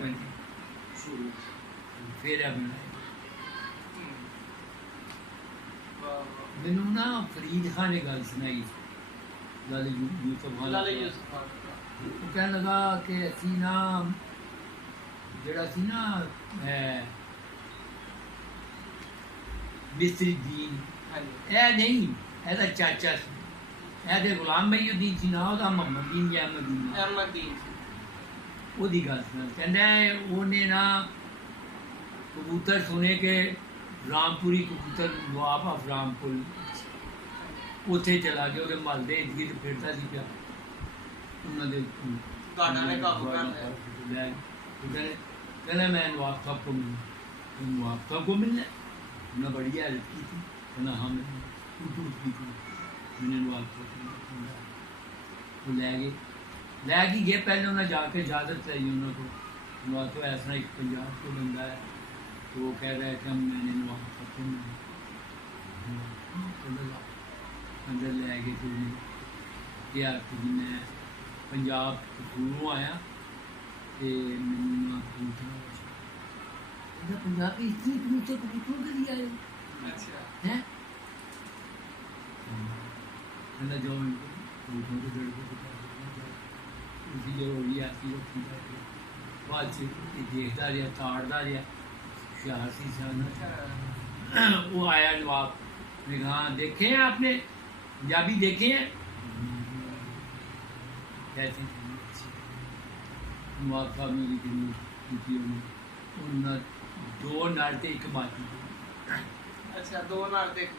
बने फेरा बनाया मैनू ना फरीद खान ने गल सुनाई लाले यूसुफ खान वो कहने लगा कि असी ना जड़ा सी ना मिस्त्री दीन ए नहीं ਇਹਦਾ ਚਾਚਾ ਸੀ ਇਹਦੇ ਗੁਲਾਮ ਮਹੀਉਦੀਨ ਸੀ ਨਾ ਉਹਦਾ ਮੁਹੰਮਦ ਦੀਨ ਜਾਂ ਅਹਿਮਦ ਦੀਨ ਉਹਦੀ ਗੱਲ ਸੁਣ ਕਹਿੰਦਾ ਉਹਨੇ ਨਾ ਕਬੂਤਰ ਸੁਣੇ ਕਿ ਰਾਮਪੁਰੀ ਕਬੂਤਰ ਨਵਾਬ ਆਫ ਰਾਮਪੁਰ ਉੱਥੇ ਚਲਾ ਗਿਆ ਉਹਦੇ ਮਹੱਲ ਦੇ ਇਰਦ ਗਿਰਦ ਫਿਰਦਾ ਸੀ ਪਿਆ ਉਹਨਾਂ ਦੇ ਗਾਣਾ ਨੇ ਕਾਬੂ ਕਰ ਲਿਆ ਕਹਿੰਦਾ ਮੈਂ ਨਵਾਬ ਸਾਹਿਬ ਕੋ ਮਿਲਣਾ ਨਵਾਬ ਸਾਹਿਬ ਕੋ ਮਿਲਣਾ ना बढ़िया लड़की थी ना हम मैंने वो लै गए पहले उन्हें जाके इजाज़त चाहिए उन्होंने को तो ऐसा एक पंजाब को बंदा है तो वो कह रहा है कि हम मैंने नवाब को अंदर लै गए तो क्या कि मैं पंजाब कसूरों आया तो मैंने पंजाबी इतनी कबूतर कबूतरों के लिए आए हैं जो कबूतरों के लड़कों को उसकी जो रोड़ी आती है बाद से देखता रहा ताड़ता रहा होशियार सी वो आया नवाब ने कहा हाँ देखे हैं आपने पंजाबी देखे हैं कैसे नवाब साहब ने दो नाल ते एक मादी अच्छा दो नाल ते एक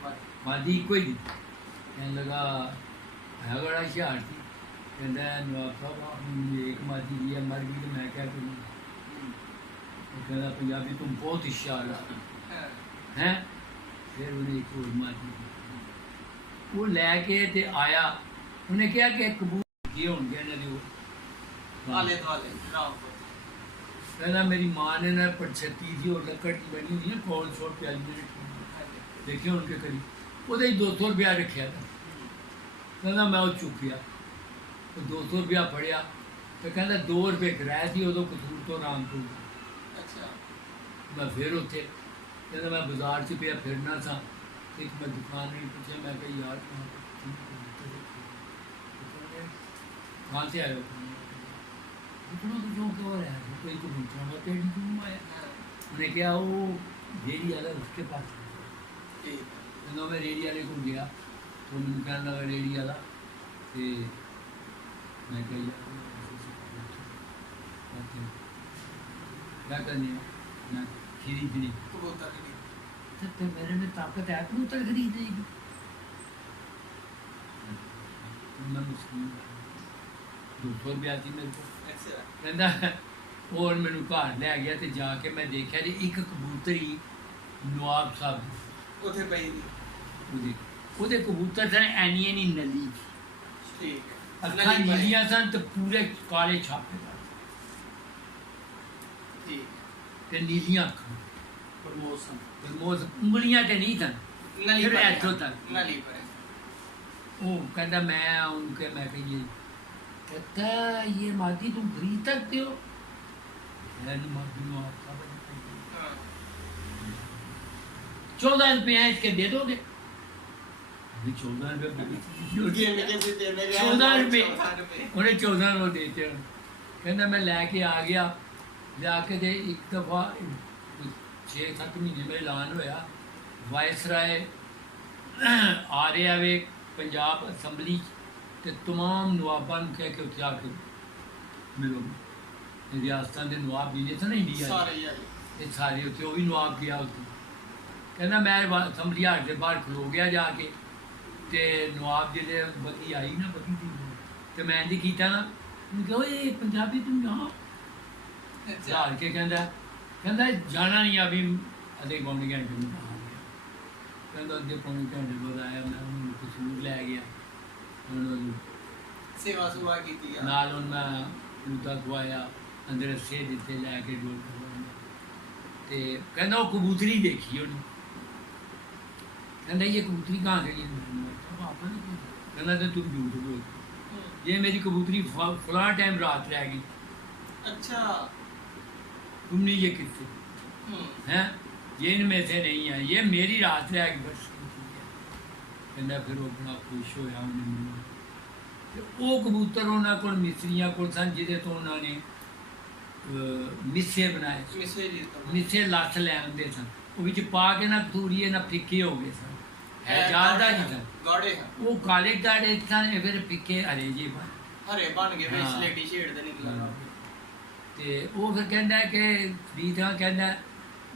मादी कोई नहीं कहने लगा है बड़ा होशियार थी कहता है नवाब साहब एक मादी लिया मर गई तो मैं क्या करूँ कहता पंजाबी तुम बहुत होशियार हैं फिर उन्हें एक और मादी वो लैके ते आया उन्हें क्या कि कबूतर ये होंगे आले दुआले कहना मेरी माँ ने ना पछती थी और लकड़ की बनी हुई है कौन सौ रुपया देखे उनके करीब वो 200 रुपया रखा था कहना मैं वो चुकिया तो 200 रुपया फड़िया तो कहना 2 रुपये किराया थी उदो कसूर तो रामपुर अच्छा मैं फिर उत्थे कहना मैं बाजार से पिया फिरना था एक मैं दुकान में पूछा मैं कही यार कहाँ से आए हो इतना तो जो क्यों रहा है कोई कबूतर में पेड़ क्यों आया मैंने क्या वो रेडी वाला उसके पास तो मैं रेडी वाले को गया तो मैंने कहने लगा रेडी वाला तो मैं कही क्या करनी है मैं खरीदनी कबूतर तो मेरे में ताकत है कबूतर खरीदने की मैं मुश्किल 200 रुपया थी मेरे को कहता और मैनू घर लै गया तो जाके मैं देखा जी एक कबूतर ही नवाब साहब उथे पई ओदे कबूतर सन एनी एनी नली ठीक अखां नीलियां सन तो पूरे काले छापे ठीक ते नीलियां अखां प्रमोशन उंगलियां ते नहीं सन नली पर ऐथों तक नली पर ओ कहता मैं उनके मैं कही कहता ये मादी तुम खरीद सकते हो मादी 14 रुपये इसके दे दोगे 14 रुपये उन्हें 14 रुपये देते हैं कहना मैं लैके आ गया जाके दे एक दफ़ा 6-7 महीने में ऐलान होया वायसराय आ रहा वे पंजाब असैम्बली तो तमाम नवाबा कह के उत्थे आके मिलो रियासतां दे नवाब भी ने ना इंडिया ये सारे उत्थे वो भी नवाब गया उत्थे कहना मैं असैम्बली हाल के बाहर खलो गया जाके तो नवाब जिले बगी आई ना बगी थी तो मैं इंज कीता ना कहो ये पंजाबी तुम जाओ हार के कहता जाना नहीं अभी अद्धे पौने घंटे में कहता अद्धे पौने घंटे बाद आया मैं कसूर लै गया सेवा सुवा की नाल मैं जूता खवाया अंदर रस्से दिते लैके डोल करवाया तो कहना वो कबूतरी देखी उन्हें कहना ये कबूतरी कहाँ गई कहना तो तुम झूठ बोल ये मेरी कबूतरी फलां टाइम रात रह गई अच्छा तुमने ये किससे हैं, ये इनमें से नहीं है, ये मेरी रात रह गई बस। कहना फिर वो बड़ा खुश होया उन्हें मिलना। ਤੇ ਉਹ ਕਬੂਤਰ ਉਹਨਾਂ ਕੋਲ ਮਿਸਰੀਆਂ ਕੋਲ ਸਨ ਜਿਹਦੇ ਤੋਂ ਉਹਨਾਂ ਨੇ ਮਿੱਸੇ ਬਣਾਏ, ਮਿੱਸੇ ਲੱਥ ਲੈ ਆਉਂਦੇ ਸਨ, ਉਹ ਵਿੱਚ ਪਾ ਕੇ ਨਾ ਧੂੜੀਏ ਨਾ ਫਿੱਕੇ ਹੋ ਗਏ ਸਨ, ਜ਼ਿਆਦਾ ਨਹੀਂ ਸਨ ਗਾੜੇ, ਉਹ ਕਾਲੇ ਗਾੜੇ ਸਨ, ਫਿਰ ਫਿੱਕੇ ਹਰੇ ਜਿਹੇ ਹਰੇ ਬਣ ਗਏ ਵੇ ਸਲੇਟੀ ਸ਼ੇਡ ਦੇ ਨਿਕਲਣਾ। ਤੇ ਉਹ ਫਿਰ ਕਹਿੰਦਾ ਕਿ ਫਰੀਦਾਂ ਕਹਿੰਦਾ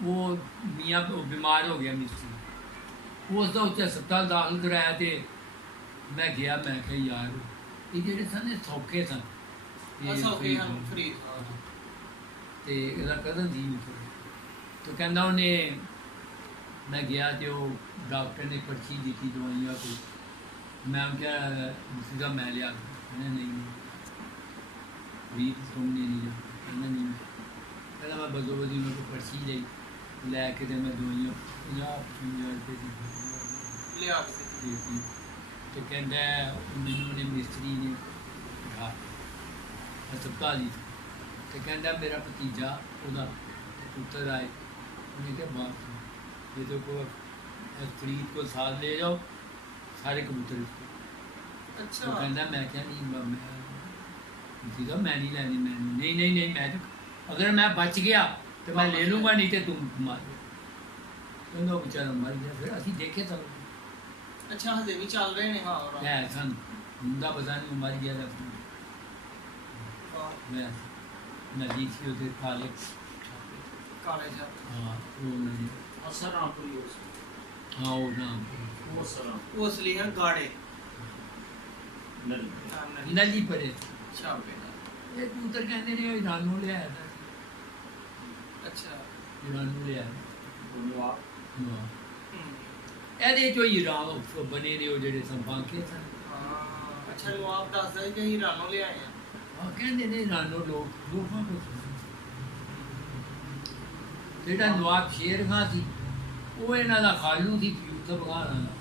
ਉਹ ਮੀਆਂ ਬਿਮਾਰ ਹੋ ਗਿਆ ਮਿਸਰੀ, ਉਸ ਦਾ ਉੱਥੇ ਹਸਪਤਾਲ ਦਾਖਲ ਕਰਾਇਆ। ਤੇ ਮੈਂ ਗਿਆ, ਮੈਂ ਕਿਹਾ ਯਾਰ ਇਹ ਜਿਹੜੇ ਸਨ ਇਹ ਸੌਖੇ ਸਨ, ਤੇ ਇਹਦਾ ਕਦਨ ਸੀ ਤੇ ਕਹਿੰਦਾ ਉਹਨੇ, ਮੈਂ ਗਿਆ ਤੇ ਉਹ ਡਾਕਟਰ ਨੇ ਪਰਚੀ ਦਿੱਤੀ ਦਵਾਈਆਂ ਕੋਈ, ਮੈਂ ਕਿਹਾ ਸੀਗਾ ਮੈਂ ਲਿਆ, ਕਹਿੰਦਾ ਨਹੀਂ ਵੀ ਤੁਮਨੇ ਨਹੀਂ ਲਿਆ, ਕਹਿੰਦਾ ਨਹੀਂ, ਕਹਿੰਦਾ ਮੈਂ ਬਦੋ ਬਦੀ ਉਹਨਾਂ ਕੋਲ ਪਰਚੀ ਲਈ ਲੈ ਕੇ ਤੇ ਮੈਂ ਦਵਾਈਆਂ 50 ਰੁਪਏ ਦੀ ਲਿਆ ਦਿੱਤੀ। ਤੇ ਕਹਿੰਦਾ ਮੈਨੂੰ ਉਹਨੇ ਮਿਸਤਰੀ ਨੇ ਕਿਹਾ ਹਸਪਤਾਲ ਹੀ, ਤੇ ਕਹਿੰਦਾ ਮੇਰਾ ਭਤੀਜਾ ਉਹਦਾ ਪੁੱਤਰ ਆਏ, ਉਹਨੇ ਕਿਹਾ ਬਾਪ ਇਹ ਤੋਂ ਕੋ ਫਰੀਦ ਕੋ ਸਾਥ ਲੈ ਜਾਓ ਸਾਰੇ ਕਬੂਤਰ इसको। अच्छा तो कहना मैं क्या नहीं मैं नहीं लेनी, मैं नहीं मैं तो अगर मैं बच गया तो मैं ले लूँगा, नहीं तो तुम मार दो। कहना बेचारा मर गया, फिर असी देखे सब। अच्छा हजे भी चल रहे हैं हाँ है सन मुंडा पता नहीं मर गया था मैं नदी थी उधर काले काले हाँ वो नदी असरामपुरी हाँ वो नाम वो असराम वो असली है गाड़े नली परे छापे ये कबूतर कहते ने ईरानों ले आया था। अच्छा ईरानों ले आया ਇਹਦੇ ਚੋਂ ਹੀ ਰਾਮ ਬਣੇ ਨੇ ਉਹ ਜਿਹੜੇ ਸੰਪਾਂਕੇ ਸਨ। ਅੱਛਾ ਉਹ ਆਪ ਦੱਸਦਾ ਹੈ ਕਿ ਈਰਾਨੋਂ ਲਿਆਏ ਆ, ਹਾਂ ਕਹਿੰਦੇ ਨੇ ਈਰਾਨੋਂ ਲੋਕਾਂ ਕੋਲ। ਜਿਹੜਾ ਨਵਾਬ ਸ਼ੇਰ ਖਾਂ ਸੀ ਉਹ ਇਹਨਾਂ ਦਾ ਖਾਲੂ ਸੀ, ਯੂਸਫ ਖਾਨ ਦਾ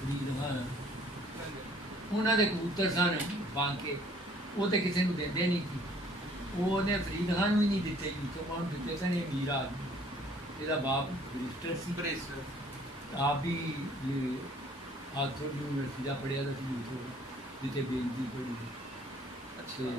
ਫਰੀਦ ਖਾਨ, ਉਹਨਾਂ ਦੇ ਕਬੂਤਰ ਸਨ ਬਾਂਕੇ, ਉਹ ਤੇ ਕਿਸੇ ਨੂੰ ਦਿੰਦੇ ਨਹੀਂ ਸੀ, ਉਹਨੇ ਫਰੀਦ ਖਾਨ ਨੂੰ ਵੀ ਨਹੀਂ ਦਿੱਤੇ, ਯੂਸਫ ਖਾਨ ਨੂੰ ਦਿੱਤੇ ਸਨ। ਇਹ ਮੀਰਾ ਇਹਦਾ ਬਾਪ ਬਰਿਸਟਰ ਸੀ, ਬਰਿਸਟਰ आप भी ये आर्थर यूनिवर्सिटी का पढ़िया था, जिसे बेनती थोड़ी। अच्छा।